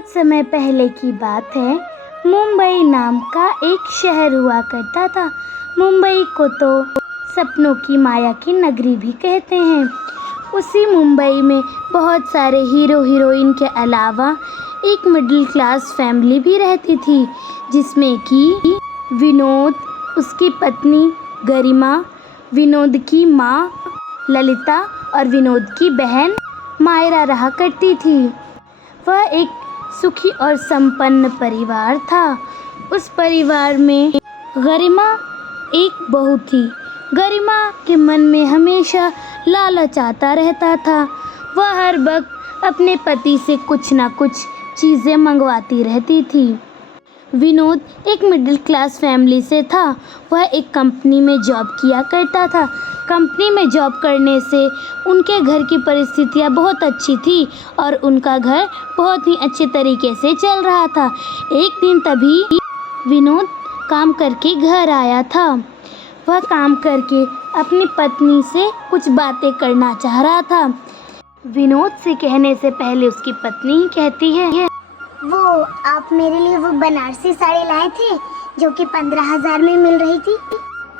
बहुत समय पहले की बात है। मुंबई नाम का एक शहर हुआ करता था। मुंबई को तो सपनों की माया की नगरी भी कहते हैं। उसी मुंबई में बहुत सारे हीरो हीरोइन के अलावा एक मिडिल क्लास फैमिली भी रहती थी, जिसमें कि विनोद, उसकी पत्नी गरिमा, विनोद की माँ ललिता और विनोद की बहन मायरा रहा करती थी। वह एक सुखी और संपन्न परिवार था। उस परिवार में गरिमा एक बहू थी। गरिमा के मन में हमेशा लालच आता रहता था। वह हर वक्त अपने पति से कुछ ना कुछ चीज़ें मंगवाती रहती थी। विनोद एक मिडिल क्लास फैमिली से था। वह एक कंपनी में जॉब किया करता था। कंपनी में जॉब करने से उनके घर की परिस्थितियां बहुत अच्छी थी और उनका घर बहुत ही अच्छे तरीके से चल रहा था। एक दिन तभी विनोद काम करके घर आया था। वह काम करके अपनी पत्नी से कुछ बातें करना चाह रहा था। विनोद से कहने से पहले उसकी पत्नी ही कहती है, वो आप मेरे लिए वो बनारसी साड़ी लाए थे जो कि 15,000 में मिल रही थी।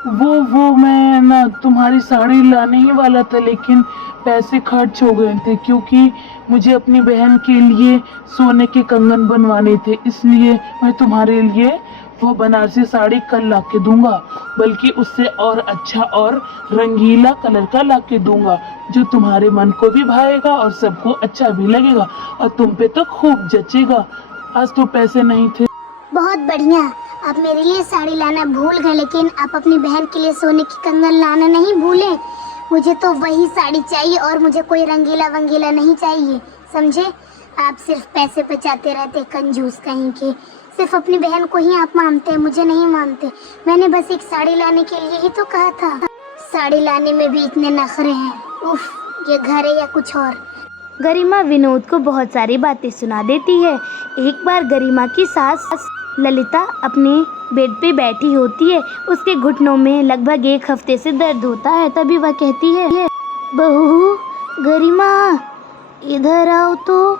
वो मैं ना तुम्हारी साड़ी लाने ही वाला था, लेकिन पैसे खर्च हो गए थे क्योंकि मुझे अपनी बहन के लिए सोने के कंगन बनवाने थे। इसलिए मैं तुम्हारे लिए वो बनारसी साड़ी कल ला के दूंगा, बल्कि उससे और अच्छा और रंगीला कलर का ला के दूंगा जो तुम्हारे मन को भी भाएगा और सबको अच्छा भी लगेगा और तुम पे तो खूब जचेगा। आज तो पैसे नहीं थे। बहुत बढ़िया, आप मेरे लिए साड़ी लाना भूल गए, लेकिन आप अपनी बहन के लिए सोने की कंगन लाना नहीं भूले। मुझे तो वही साड़ी चाहिए और मुझे कोई रंगीला वंगीला नहीं चाहिए, समझे? आप सिर्फ पैसे बचाते रहते, कंजूस कहीं के। सिर्फ अपनी बहन को ही आप मानते हैं, मुझे नहीं मानते। मैंने बस एक साड़ी लाने के लिए ही तो कहा था। साड़ी लाने में भी इतने नखरे हैं। उफ, ये घर है या कुछ और। गरिमा विनोद को बहुत सारी बातें सुना देती है। एक बार गरिमा की सास ललिता अपने बेड पे बैठी होती है। उसके घुटनों में लगभग 1 हफ्ते से दर्द होता है। तभी वह कहती है, बहू गरिमा, इधर आओ तो,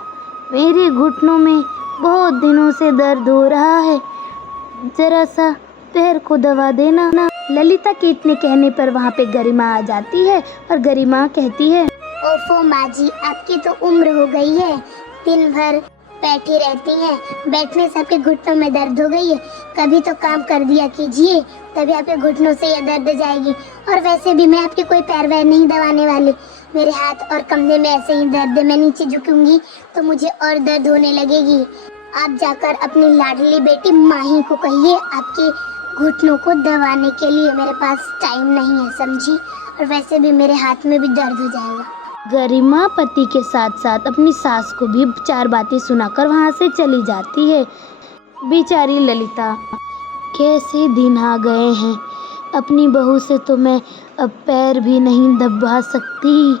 मेरे घुटनों में बहुत दिनों से दर्द हो रहा है, जरा सा पैर को दबा देना ना। ललिता के इतने कहने पर वहाँ पे गरिमा आ जाती है और गरिमा कहती है, ओफो माँ जी, आपकी तो उम्र हो गई है, दिन भर बैठी रहती हैं, बैठने से आपके घुटनों में दर्द हो गई है। कभी तो काम कर दिया कीजिए, तभी आपके घुटनों से ये दर्द जाएगी। और वैसे भी मैं आपके कोई पैर वैर नहीं दबाने वाली। मेरे हाथ और कंधे में ऐसे ही दर्द है, मैं नीचे झुकूंगी तो मुझे और दर्द होने लगेगी। आप जाकर अपनी लाडली बेटी माही को कहिए आपके घुटनों को दबाने के लिए। मेरे पास टाइम नहीं है, समझी? और वैसे भी मेरे हाथ में भी दर्द हो जाएगा। गरिमा पति के साथ साथ अपनी सास को भी 4 बातें सुनाकर वहाँ से चली जाती है। बेचारी ललिता, कैसे दिन आ गए हैं, अपनी बहू से तो मैं अब पैर भी नहीं दबा सकती।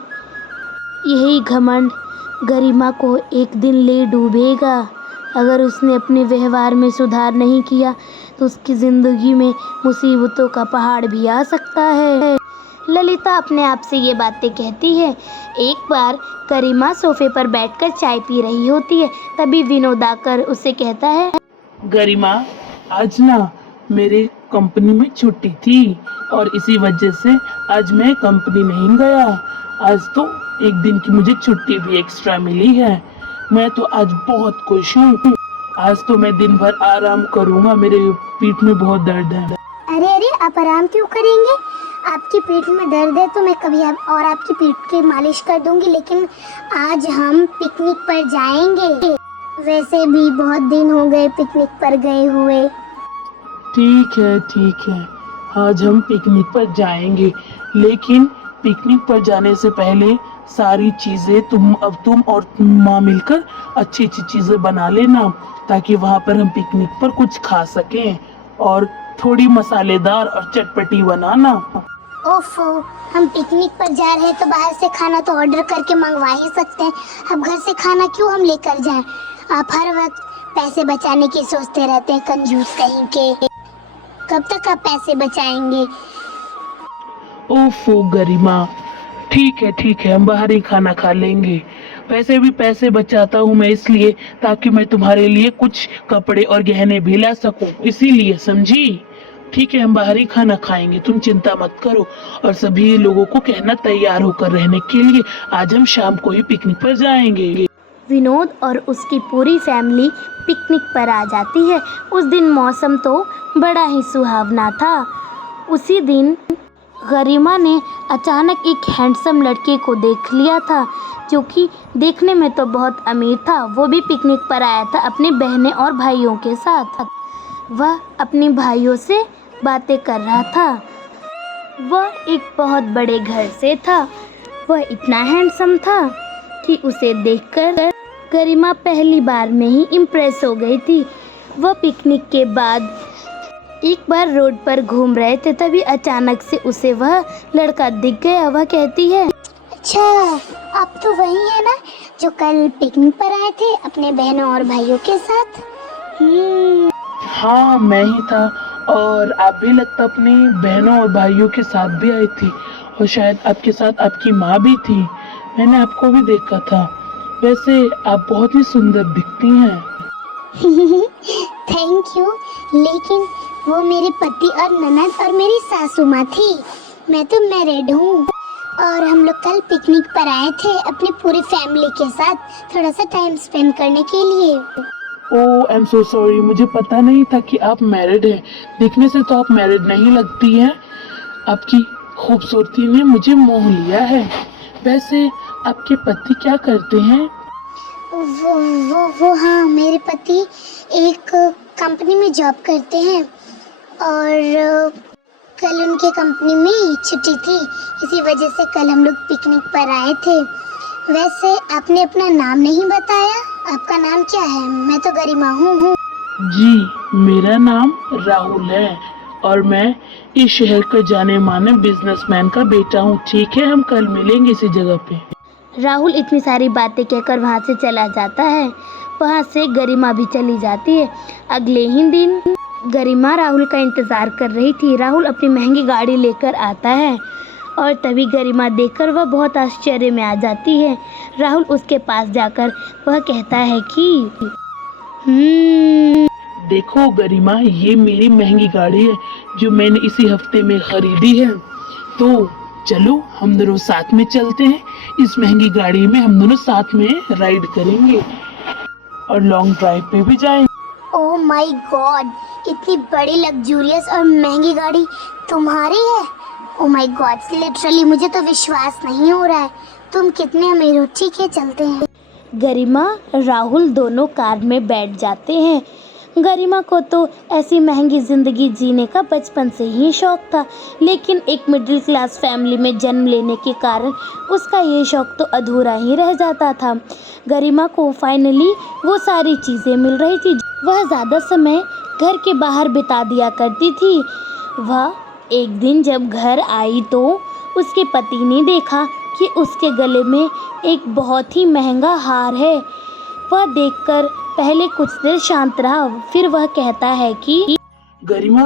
यही घमंड गरिमा को एक दिन ले डूबेगा। अगर उसने अपने व्यवहार में सुधार नहीं किया तो उसकी ज़िंदगी में मुसीबतों का पहाड़ भी आ सकता है। ललिता अपने आप से ये बातें कहती है। एक बार गरिमा सोफे पर बैठकर चाय पी रही होती है। तभी विनोद आकर उसे कहता है, गरिमा, आज ना मेरे कंपनी में छुट्टी थी और इसी वजह से आज मैं कंपनी नहीं गया। आज तो एक दिन की मुझे छुट्टी भी एक्स्ट्रा मिली है। मैं तो आज बहुत खुश हूँ। आज तो मैं दिन भर आराम करूँगा, मेरे पीठ में बहुत दर्द है। अरे अरे, आप आराम क्यों करेंगे? आपकी पीठ में दर्द है तो मैं कभी आपकी पीठ की मालिश कर दूंगी, लेकिन आज हम पिकनिक पर जाएंगे। वैसे भी बहुत दिन हो गए पिकनिक पर गए हुए। ठीक है, आज हम पिकनिक पर जाएंगे, लेकिन पिकनिक पर जाने से पहले सारी चीजें तुम और माँ मिलकर अच्छी अच्छी चीजें बना लेना, ताकि वहाँ पर हम पिकनिक पर कुछ खा सकें। और थोड़ी मसालेदार और चटपटी बनाना। ओफो, हम पिकनिक पर जा रहे हैं तो बाहर से खाना तो ऑर्डर करके मंगवा ही सकते हैं। अब घर से खाना क्यों हम लेकर जाएं? आप हर वक्त पैसे बचाने की सोचते रहते हैं, कंजूस कहीं के। कब तक आप पैसे बचाएंगे? ओफो गरिमा, ठीक है, हम बाहर ही खाना खा लेंगे, वैसे भी पैसे बचाता हूँ मैं इसलिए ताकि मैं तुम्हारे लिए कुछ कपड़े और गहने भी ला सकूं, इसीलिए, समझी? ठीक है, हम बाहर ही खाना खाएंगे, तुम चिंता मत करो। और सभी लोगों को कहना तैयार होकर रहने के लिए, आज हम शाम को ही पिकनिक पर जाएंगे। विनोद और उसकी पूरी फैमिली पिकनिक पर आ जाती है। उस दिन मौसम तो बड़ा ही सुहावना था। उसी दिन गरिमा ने अचानक एक हैंडसम लड़के को देख लिया था जो कि देखने में तो बहुत अमीर था। वो भी पिकनिक पर आया था अपनी बहनें और भाइयों के साथ। वह अपने भाइयों से बातें कर रहा था। वह एक बहुत बड़े घर से था। वह इतना हैंडसम था कि उसे देखकर गरिमा पहली बार में ही इम्प्रेस हो गई थी। वह पिकनिक के बाद एक बार रोड पर घूम रहे थे, तभी अचानक से उसे वह लड़का दिख गया। वह कहती है, अच्छा, आप तो वही है ना जो कल पिकनिक पर आए थे अपने बहनों और भाइयों के साथ? हाँ, मैं ही था। और आप भी लगता अपनी बहनों और भाइयों के साथ भी आई थी, और शायद आपके साथ आपकी माँ भी थी। मैंने आपको भी देखा था। वैसे आप बहुत ही सुंदर दिखती हैं। थैंक यू, लेकिन वो मेरे पति और ननद और मेरी सासू माँ थी। मैं तो मैरिड हूँ और हम लोग कल पिकनिक पर आए थे अपनी पूरी फैमिली के साथ थोड़ा सा टाइम स्पेंड करने के लिए। ओह, आई एम सो सॉरी, मुझे पता नहीं था कि आप मैरिड हैं। देखने से तो आप मैरिड नहीं लगती हैं। आपकी खूबसूरती ने मुझे मोह लिया है। वैसे आपके पति क्या करते हैं? वो हाँ, मेरे पति एक कंपनी में जॉब करते हैं और कल उनके कंपनी में छुट्टी थी, इसी वजह से कल हम लोग पिकनिक पर आए थे। वैसे आपने अपना नाम नहीं बताया, आपका नाम क्या है? मैं तो गरिमा हूँ। जी, मेरा नाम राहुल है और मैं इस शहर का जाने माने बिजनेसमैन का बेटा हूँ। ठीक है, हम कल मिलेंगे इसी जगह पे। राहुल इतनी सारी बातें कहकर वहाँ से चला जाता है। वहाँ से गरिमा भी चली जाती है। अगले ही दिन गरिमा राहुल का इंतज़ार कर रही थी। राहुल अपनी महंगी गाड़ी लेकर आता है और तभी गरिमा देखकर वह बहुत आश्चर्य में आ जाती है। राहुल उसके पास जाकर वह कहता है कि देखो गरिमा, ये मेरी महंगी गाड़ी है जो मैंने इसी हफ्ते में खरीदी है। तो चलो हम दोनों साथ में चलते हैं। इस महंगी गाड़ी में हम दोनों साथ में राइड करेंगे और लॉन्ग ड्राइव पे भी जाएंगे। ओह माय गॉड, इतनी बड़ी लग्जूरियस और महंगी गाड़ी तुम्हारी है? ओह माय गॉड, लिटरली मुझे तो विश्वास नहीं हो रहा है। तुम कितने अमीर हो। ठीक है, चलते हैं। गरिमा राहुल दोनों कार में बैठ जाते हैं। गरिमा को तो ऐसी महंगी ज़िंदगी जीने का बचपन से ही शौक था, लेकिन एक मिडिल क्लास फैमिली में जन्म लेने के कारण उसका ये शौक तो अधूरा ही रह जाता था। गरिमा को फाइनली वो सारी चीज़ें मिल रही थी। वह ज़्यादा समय घर के बाहर बिता दिया करती थी। वह एक दिन जब घर आई तो उसके पति ने देखा कि उसके गले में एक बहुत ही महंगा हार है। वह देखकर पहले कुछ देर शांत रहा, फिर वह कहता है कि गरिमा,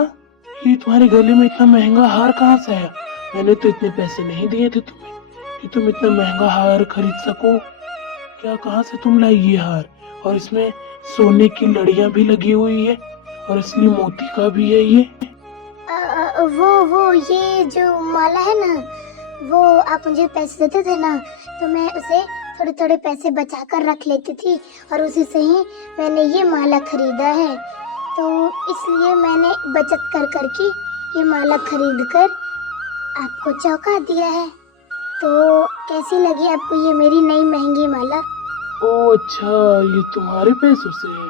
ये तुम्हारे गले में इतना महंगा हार कहाँ से है? मैंने तो इतने पैसे नहीं दिए थे तुम्हें कि तुम इतना महंगा हार खरीद सको। क्या, कहाँ से तुम लाई ये हार? और इसमें सोने की लड़ियां भी लगी हुई है और असली मोती का भी है ये। वो ये जो माला है ना, वो आप मुझे पैसे देते थे ना, तो मैं उसे थोड़े थोड़े पैसे बचा कर रख लेती थी और उसी से ही मैंने ये माला खरीदा है। तो इसलिए मैंने बचत कर करके ये माला खरीद कर आपको चौंका दिया है। तो कैसी लगी आपको ये मेरी नई महंगी माला? ओह अच्छा, ये तुम्हारे पैसों से है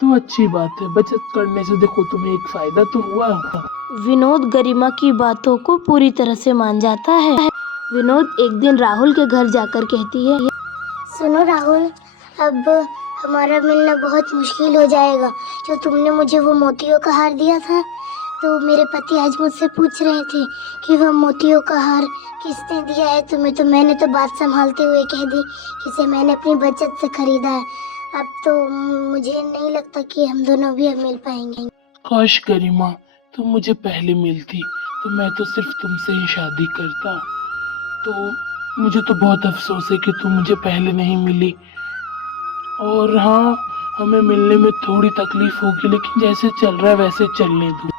तो अच्छी बात है। बचत करने से देखो तुम्हें एक फायदा तो हुआ। विनोद गरिमा की बातों को पूरी तरह से मान जाता है। विनोद एक दिन राहुल के घर जाकर कहती है, सुनो राहुल, अब हमारा मिलना बहुत मुश्किल हो जाएगा। जो तुमने मुझे वो मोतियों का हार दिया था, तो मेरे पति आज मुझसे पूछ रहे थे कि वह मोतियों का हार किसने दिया है तुम्हें। तो मैंने तो बात संभालते हुए कह दी कि इसे मैंने अपनी बचत से खरीदा है। अब तो मुझे नहीं लगता कि हम दोनों भी अब मिल पाएंगे। काश गरिमा, तुम मुझे पहले मिलती तो मैं तो सिर्फ तुमसे ही शादी करता। तो मुझे तो बहुत अफसोस है कि तुम मुझे पहले नहीं मिली। और हाँ, हमें मिलने में थोड़ी तकलीफ होगी, लेकिन जैसे चल रहा है वैसे चलने दो।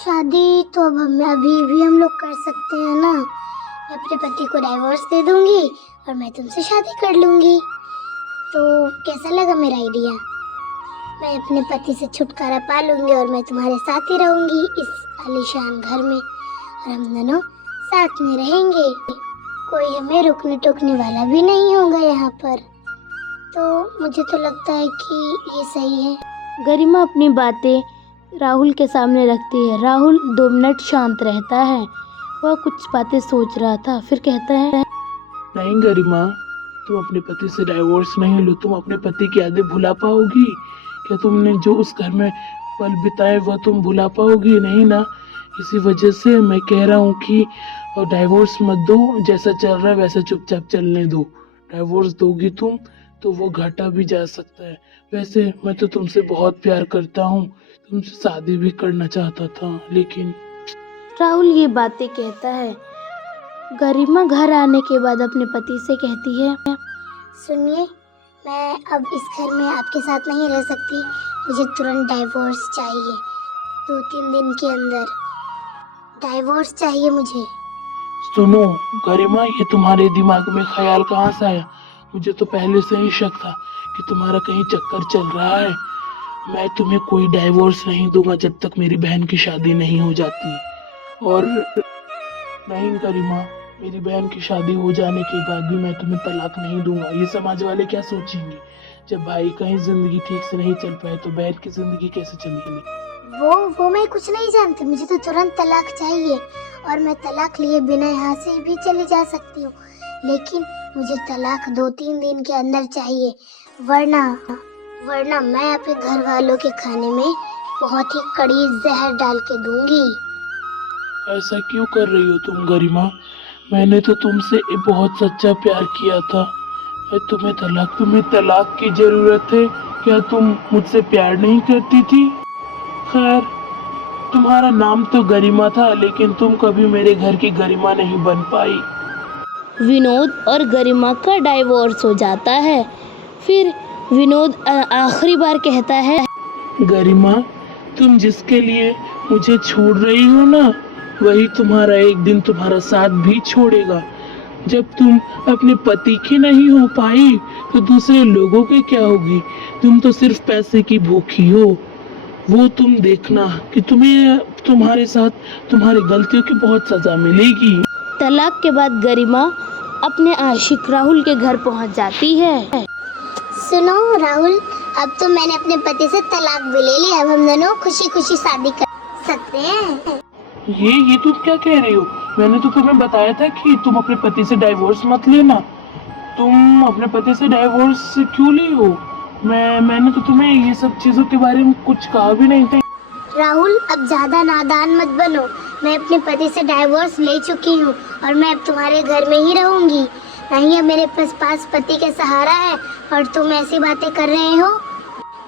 शादी तो अब हम अभी भी हम लोग कर सकते हैं ना। मैं अपने पति को डाइवोर्स दे दूंगी और मैं तुमसे शादी कर लूंगी। तो कैसा लगा मेरा आइडिया? मैं अपने पति से छुटकारा पा लूंगी और मैं तुम्हारे साथ ही रहूंगी इस आलीशान घर में, और हम दोनों साथ में रहेंगे। कोई हमें रोकने टोकने वाला भी नहीं होगा यहाँ पर। तो मुझे तो लगता है कि ये सही है। गरिमा अपनी बातें राहुल के सामने रखती है। राहुल 2 मिनट शांत रहता है। वह कुछ बातें सोच रहा था, फिर कहता है, नहीं गरिमा, तुम अपने पति से डाइवोर्स नहीं लो। तुम अपने पति की यादें भुला पाओगी क्या? तुमने जो उस घर में पल बिताए वह तुम भुला पाओगी नहीं ना। इसी वजह से मैं कह रहा हूँ कि डाइवोर्स मत दो। जैसा चल रहा है वैसा चुपचाप चलने दो। डाइवोर्स दोगी तुम तो वो घाटा भी जा सकता है। वैसे मैं तो तुमसे बहुत प्यार करता हूँ, तुमसे शादी भी करना चाहता था, लेकिन राहुल ये बातें कहता है। गरिमा घर आने के बाद अपने पति से कहती है, सुनिए, मैं अब इस घर में आपके साथ नहीं रह सकती। मुझे तुरंत डाइवोर्स चाहिए। 2-3 दिन के अंदर डाइवोर्स चाहिए मुझे। सुनो गरिमा, ये तुम्हारे दिमाग में ख्याल कहाँ से आया? मुझे तो पहले से ही शक था कि तुम्हारा कहीं चक्कर चल रहा है। मैं तुम्हें कोई डाइवोर्स नहीं दूंगा जब तक मेरी बहन की शादी नहीं हो जाती। और नहीं गरिमा, मेरी बहन की शादी हो जाने के बाद भी मैं तुम्हें तलाक नहीं दूंगा। ये समाज वाले क्या सोचेंगे? जब भाई कहीं जिंदगी ठीक से नहीं चल पाए तो बहन की जिंदगी कैसे चलेगी? वो मैं कुछ नहीं जानती। मुझे तो तुरंत तलाक चाहिए और मैं तलाक लिए बिना यहाँ से भी चली जा सकती हूँ, लेकिन मुझे तलाक 2-3 दिन के अंदर चाहिए, वरना मैं अपने घर वालों के खाने में बहुत ही कड़ी जहर डाल के दूंगी। ऐसा क्यों कर रही हो तुम गरिमा? मैंने तो तुमसे बहुत सच्चा प्यार किया था। तुम्हें तलाक की जरूरत है क्या? तुम मुझसे प्यार नहीं करती थी? खैर, तुम्हारा नाम तो गरिमा था, लेकिन तुम कभी मेरे घर की गरिमा नहीं बन पाई। विनोद और गरिमा का डाइवोर्स हो जाता है। फिर विनोद आखिरी बार कहता है, गरिमा, तुम जिसके लिए मुझे छोड़ रही हो ना, वही तुम्हारा एक दिन तुम्हारा साथ भी छोड़ेगा। जब तुम अपने पति की नहीं हो पाई तो दूसरे लोगों की क्या होगी? तुम तो सिर्फ पैसे की भूखी हो। वो तुम देखना कि तुम्हें तुम्हारे साथ तुम्हारी गलतियों की बहुत सजा मिलेगी। तलाक के बाद गरिमा अपने आशिक राहुल के घर पहुंच जाती है। सुनो राहुल, अब तो मैंने अपने पति से तलाक भी ले लिया। अब हम दोनों खुशी खुशी शादी कर सकते हैं। ये तुम क्या कह रही हो? मैंने तो तुम्हें बताया था कि तुम अपने पति से डाइवोर्स मत लेना। तुम अपने पति से डाइवोर्स क्यों ली हो? मैंने तो तुम्हें ये सब चीजों के बारे में कुछ कहा भी नहीं था। राहुल, अब ज्यादा नादान मत बनो। मैं अपने पति से डाइवोर्स ले चुकी हूँ और मैं अब तुम्हारे घर में ही रहूंगी। नहीं, अब मेरे पास पति का सहारा है और तुम ऐसी बातें कर रहे हो।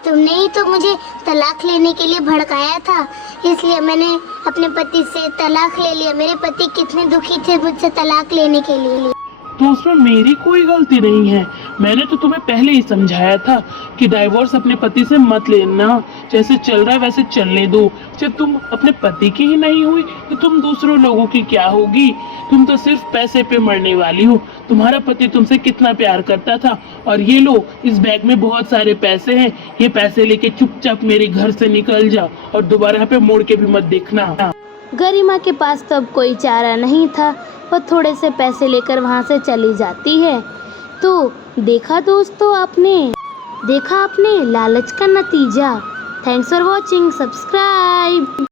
तुमने ही तो मुझे तलाक लेने के लिए भड़काया था, इसलिए मैंने अपने पति से तलाक ले लिया। मेरे पति कितने दुखी थे मुझसे तलाक लेने के लिए। तो उसमें मेरी कोई गलती नहीं है। मैंने तो तुम्हें पहले ही समझाया था कि डाइवोर्स अपने पति से मत लेना। जैसे चल रहा है वैसे चलने दो। जब तुम अपने पति की ही नहीं हुई तो तुम दूसरों लोगों की क्या होगी? तुम तो सिर्फ पैसे पे मरने वाली हो। तुम्हारा पति तुमसे कितना प्यार करता था। और ये लो, इस बैग में बहुत सारे पैसे हैं। ये पैसे लेके चुपचाप मेरे घर से निकल जाओ और दोबारा यहाँ पे मुड़ के भी मत देखना। गरिमा के पास तो अब कोई चारा नहीं था। वह थोड़े से पैसे लेकर वहाँ से चली जाती है। तो देखा दोस्तों, आपने लालच का नतीजा। Thanks for watching. सब्सक्राइब।